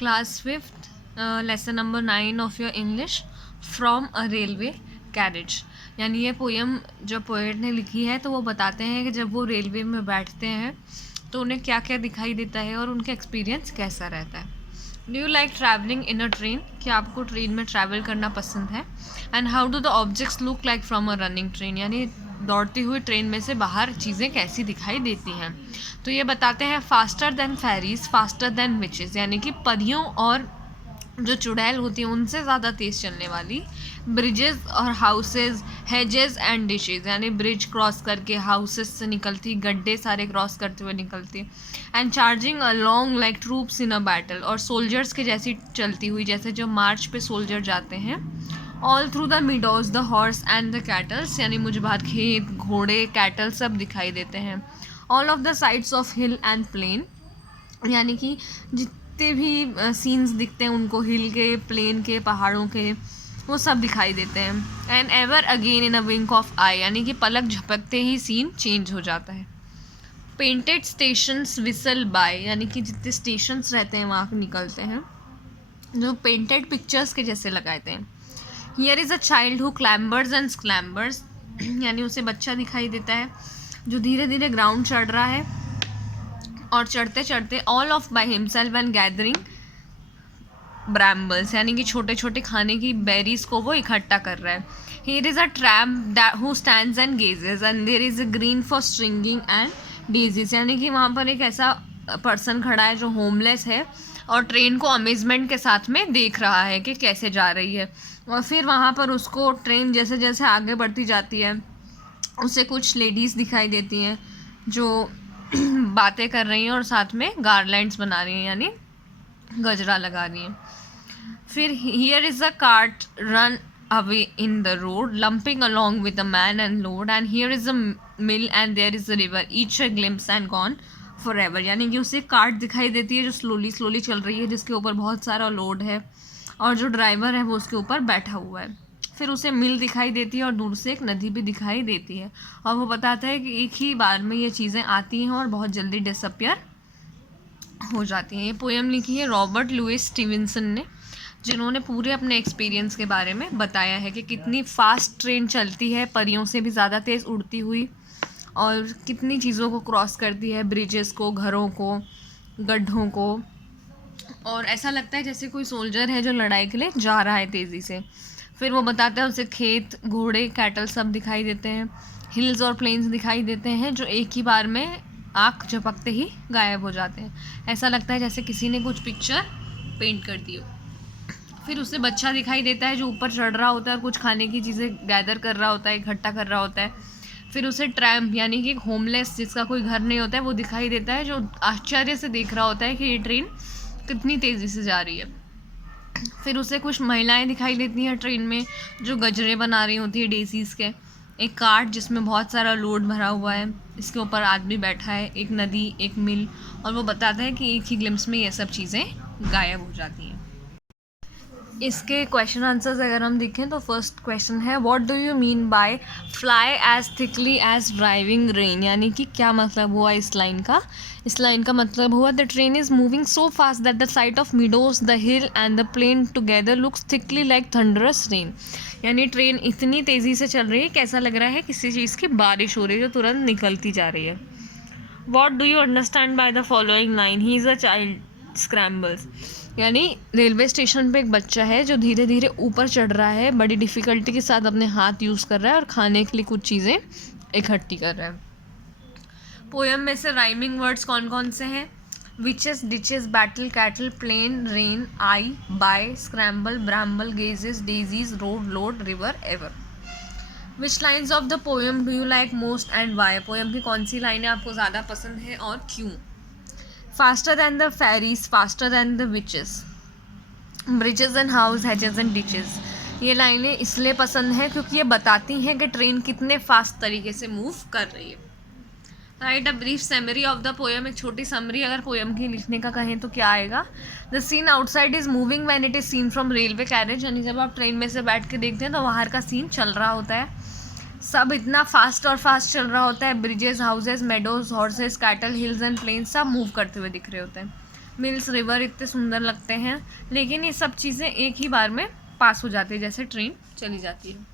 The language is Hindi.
Class 5th lesson number 9 of your English from a railway carriage. यानी ये पोएम जो पोएट ने लिखी है तो वो बताते हैं कि जब वो रेलवे में बैठते हैं तो उन्हें क्या क्या दिखाई देता है और उनका एक्सपीरियंस कैसा रहता है। Do you like travelling in a train? क्या आपको ट्रेन में ट्रैवल करना पसंद है? And how do the objects look like from a running train? यानी दौड़ती हुई ट्रेन में से बाहर चीज़ें कैसी दिखाई देती हैं। तो ये बताते हैं faster than fairies, faster than witches, यानी कि परियों और जो चुड़ैल होती हैं उनसे ज़्यादा तेज़ चलने वाली। ब्रिजेस और हाउसेज, हेजेस एंड डिशेज, यानी ब्रिज क्रॉस करके हाउसेस से निकलती, गड्ढे सारे क्रॉस करते हुए निकलती। And charging along like troops in a battle, और सोल्जर्स के जैसी चलती हुई, जैसे जो मार्च पे सोल्जर जाते हैं। All through the meadows the horse and the kettles, यानी मुझे बाहर खेत, घोड़े, कैटल सब दिखाई देते हैं। All of the sides of hill and plain, यानी कि जितने भी सीन्स दिखते हैं उनको हिल के, प्लेन के, पहाड़ों के, वो सब दिखाई देते हैं। And ever again in a wink of eye, यानी कि पलक झपकते ही सीन चेंज हो जाता है। पेंटेड स्टेशंस विसल बाय, यानी कि जितने स्टेशंस रहते हैं वहाँ निकलते हैं जो पेंटेड पिक्चर्स के जैसे लगाते हैं। Here is a child who clambers and scrambles, यानी उसे बच्चा दिखाई देता है जो धीरे धीरे ग्राउंड चढ़ रहा है और चढ़ते चढ़ते all of by himself and gathering brambles, यानी कि छोटे छोटे खाने की बेरीज को वो इकट्ठा कर रहा है। Here is a tramp who stands and gazes and there is a green for stringing and daisies, यानी कि वहाँ पर एक ऐसा पर्सन खड़ा है जो होमलेस है और ट्रेन को अमेजमेंट के साथ में देख रहा है कि कैसे जा रही है। और फिर वहाँ पर उसको ट्रेन जैसे जैसे आगे बढ़ती जाती है उसे कुछ लेडीज़ दिखाई देती हैं जो बातें कर रही हैं और साथ में गारलैंड्स बना रही हैं, यानी गजरा लगा रही हैं। फिर here is a cart run away in the road lumping along with a man and load, and here is a mill and there is a river each a glimpse and gone for ever, यानी कि उसे कार्ट दिखाई देती है जो स्लोली स्लोली चल रही है, जिसके ऊपर बहुत सारा लोड है और जो ड्राइवर है वो उसके ऊपर बैठा हुआ है। फिर उसे मिल दिखाई देती है और दूर से एक नदी भी दिखाई देती है और वो बताता है कि एक ही बार में ये चीज़ें आती हैं और बहुत जल्दी डिसअपियर हो जाती हैं। ये पोएम लिखी है रॉबर्ट लुइस स्टीवेंसन ने, जिन्होंने पूरे अपने एक्सपीरियंस के बारे में बताया है कि कितनी फास्ट ट्रेन चलती है, परियों से भी ज़्यादा तेज़ उड़ती हुई, और कितनी चीज़ों को क्रॉस करती है, ब्रिजेस को, घरों को, गड्ढों को, और ऐसा लगता है जैसे कोई सोल्जर है जो लड़ाई के लिए जा रहा है तेज़ी से। फिर वो बताता है उसे खेत, घोड़े, कैटल सब दिखाई देते हैं, हिल्स और प्लेन्स दिखाई देते हैं जो एक ही बार में आँख झपकते ही गायब हो जाते हैं। ऐसा लगता है जैसे किसी ने कुछ पिक्चर पेंट कर दी हो। फिर उसे बच्चा दिखाई देता है जो ऊपर चढ़ रहा होता है और कुछ खाने की चीज़ें गैदर कर रहा होता है, इकट्ठा कर रहा होता है। फिर उसे ट्रैम्प, यानी कि एक होमलेस जिसका कोई घर नहीं होता है, वो दिखाई देता है जो आश्चर्य से देख रहा होता है कि ये ट्रेन कितनी तेज़ी से जा रही है। फिर उसे कुछ महिलाएं दिखाई देती हैं ट्रेन में जो गजरे बना रही होती है डेसीज़ के। एक कार्ट जिसमें बहुत सारा लोड भरा हुआ है, इसके ऊपर आदमी बैठा है, एक नदी, एक मिल, और वो बताता है कि एक ही ग्लिम्स में ये सब चीज़ें गायब हो जाती हैं। इसके क्वेश्चन आंसर्स अगर हम देखें तो फर्स्ट क्वेश्चन है what do you mean by fly as thickly as driving rain, यानी कि क्या मतलब हुआ इस लाइन का। इस लाइन का मतलब हुआ the train is moving so fast that the sight of meadows, the hill and the plain together looks thickly like thunderous rain, यानी ट्रेन इतनी तेज़ी से चल रही है कि ऐसा लग रहा है किसी चीज़ की बारिश हो रही है जो तुरंत निकलती जा रही है। What do you understand by the following line, he is a child scrambles, यानी रेलवे स्टेशन पे एक बच्चा है जो धीरे धीरे ऊपर चढ़ रहा है, बड़ी डिफ़िकल्टी के साथ अपने हाथ यूज़ कर रहा है और खाने के लिए कुछ चीज़ें इकट्ठी कर रहा है। पोएम में से राइमिंग वर्ड्स कौन कौन से हैं? Witches, ditches, battle, cattle, plain, rain, eye, by, scramble, bramble, gazes, daisies, road, load, river, ever. Which lines of the poem do you like most and why, poem की कौन सी लाइनें आपको ज़्यादा पसंद है और क्यों? Faster than the fairies, faster than the witches, bridges and house, hatches and ditches, ये लाइनें इसलिए पसंद हैं क्योंकि ये बताती हैं कि ट्रेन कितने फास्ट तरीके से मूव कर रही है। Right a brief summary of the poem, एक छोटी समरी अगर पोएम की लिखने का कहें तो क्या आएगा? The scene outside is moving when it is seen from railway carriage, यानी जब आप ट्रेन में से बैठ के देखते हैं तो बाहर का सीन चल रहा होता है, सब इतना फास्ट और फास्ट चल रहा होता है, bridges, houses, meadows, horses, cattle, hills and plains सब मूव करते हुए दिख रहे होते हैं। मिल्स रिवर इतने सुंदर लगते हैं, लेकिन ये सब चीज़ें एक ही बार में पास हो जाती है, जैसे ट्रेन चली जाती है।